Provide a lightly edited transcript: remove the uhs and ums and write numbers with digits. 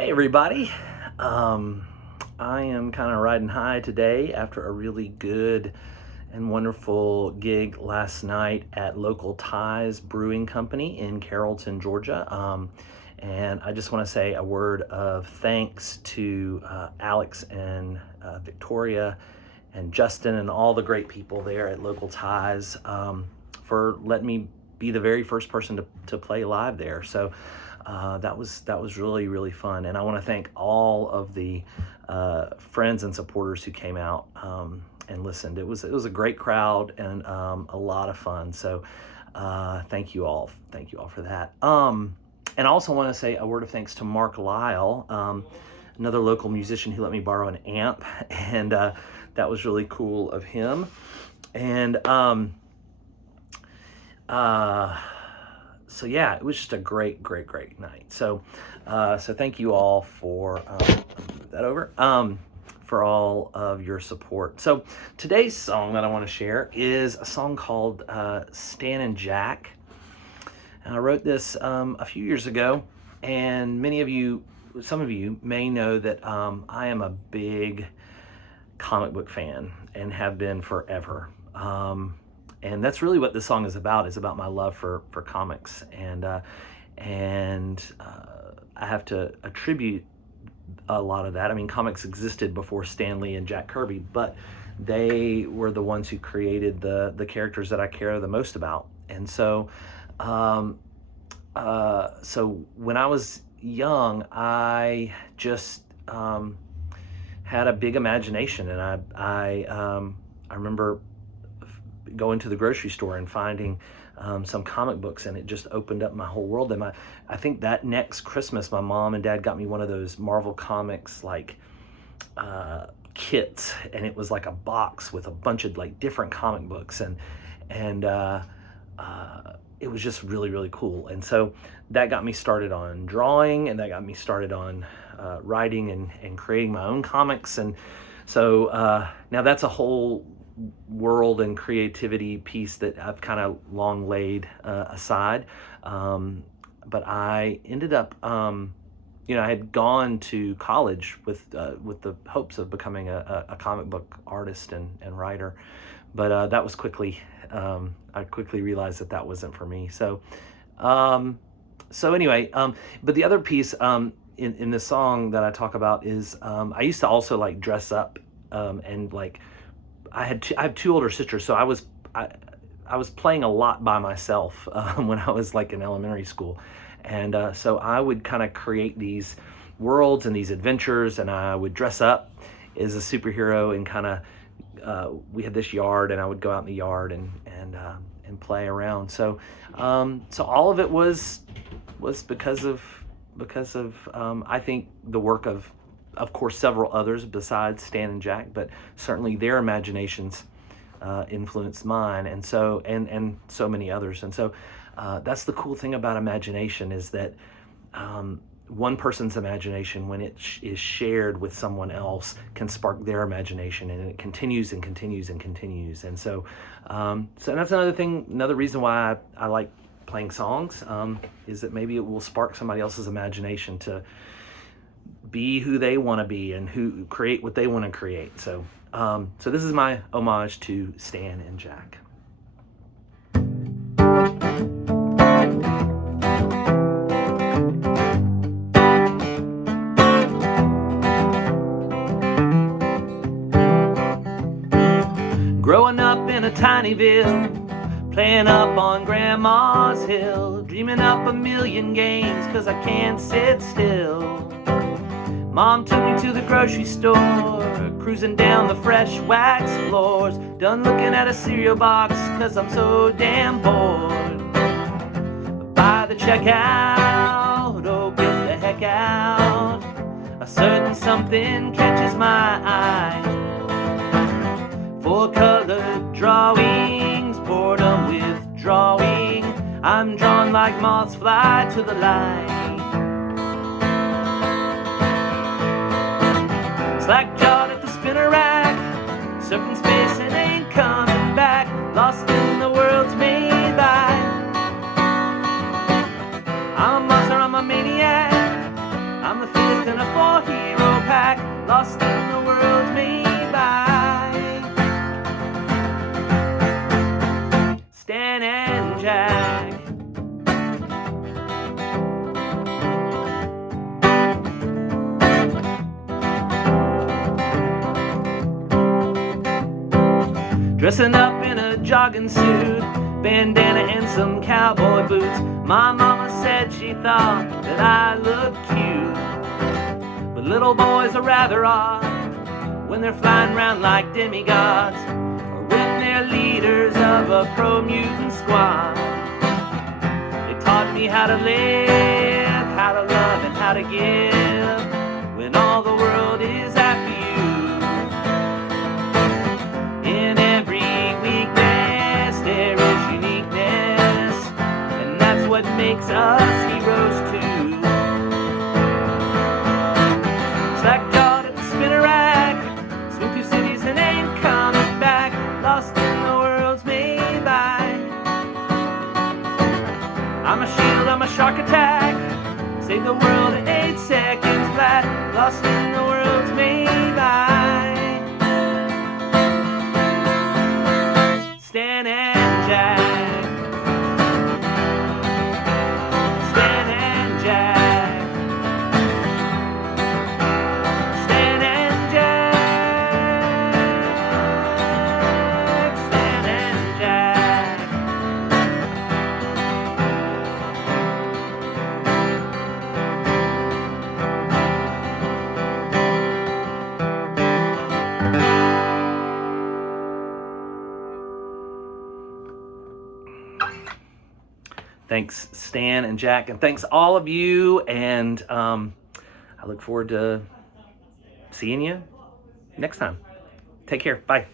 Hey everybody. I am kind of riding high today after a really good and wonderful gig last night at local Ties Brewing Company in Carrollton, Georgia. And I just want to say a word of thanks to Alex and Victoria and Justin and all the great people there at local Ties for letting me be the very first person to play live there. So that was really fun, and I want to thank all of the friends and supporters who came out and listened. It was a great crowd and a lot of fun. So thank you all for that. And I also want to say a word of thanks to Mark Lyle, another local musician who let me borrow an amp, and that was really cool of him. And so yeah, it was just a great night. So thank you all for move that over for all of your support. So today's song that I want to share is a song called Stan and Jack. And I wrote this a few years ago, and some of you may know that I am a big comic book fan and have been forever. And that's really what this song is about my love for comics. And I have to attribute a lot of that. I mean, comics existed before Stan Lee and Jack Kirby, but they were the ones who created the characters that I care the most about. And so, so when I was young, I just had a big imagination, and I remember going to the grocery store and finding some comic books, and it just opened up my whole world. And I think that next Christmas, my mom and dad got me one of those Marvel Comics kits, and it was like a box with a bunch of different comic books, and it was just really cool. And so that got me started on drawing, and that got me started on writing and creating my own comics. And so now that's a whole world and creativity piece that I've kind of long laid aside. But I ended up, I had gone to college with the hopes of becoming a comic book artist and writer. But that was I quickly realized that wasn't for me. So anyway, but the other piece in the song that I talk about is I used to also dress up and I have two older sisters, so I was playing a lot by myself when I was in elementary school, and so I would kind of create these worlds and these adventures, and I would dress up as a superhero and kind of we had this yard, and I would go out in the yard and play around. So all of it was because of I think the work of course, several others besides Stan and Jack, but certainly their imaginations influenced mine, and so many others. And so that's the cool thing about imagination, is that one person's imagination, when it is shared with someone else, can spark their imagination, and it continues and continues and continues. And so that's another reason why I like playing songs, is that maybe it will spark somebody else's imagination to be who they want to be and who create what they want to create. So this is my homage to Stan and Jack. Growing up in a tiny ville, playing up on Grandma's hill, dreaming up a million games 'cause I can't sit still. Mom took me to the grocery store, cruising down the fresh wax floors, done looking at a cereal box 'cause I'm so damn bored. By the checkout, oh get the heck out, a certain something catches my eye. Four colored drawings, boredom with drawing, I'm drawn like moths fly to the light. Slack-jawed at the spinner rack, surfing space and ain't coming back, lost in the world's made by. I'm a monster, I'm a maniac, I'm the fifth in a four-hero pack, lost in the worlds made by Stan and Jack. Dressing up in a jogging suit, bandana and some cowboy boots. My mama said she thought that I looked cute, but little boys are rather odd when they're flying around like demi-gods, or when they're leaders of a pro-mutant squad. They taught me how to live, how to love, and how to give when all the world is after you. In every weakness there is uniqueness, and that's what makes us heroes too. Slack-jawed at the spinner rack, swim through cities and ain't coming back, lost in the worlds made by. I'm a shield, I'm a shark attack, save the world in 8 seconds flat, lost in the worlds made by Stan and Jack. Stan and Jack. Stan and Jack. Stan and Jack. Thanks, Stan and Jack, and thanks all of you, and I look forward to seeing you next time. Take care. Bye.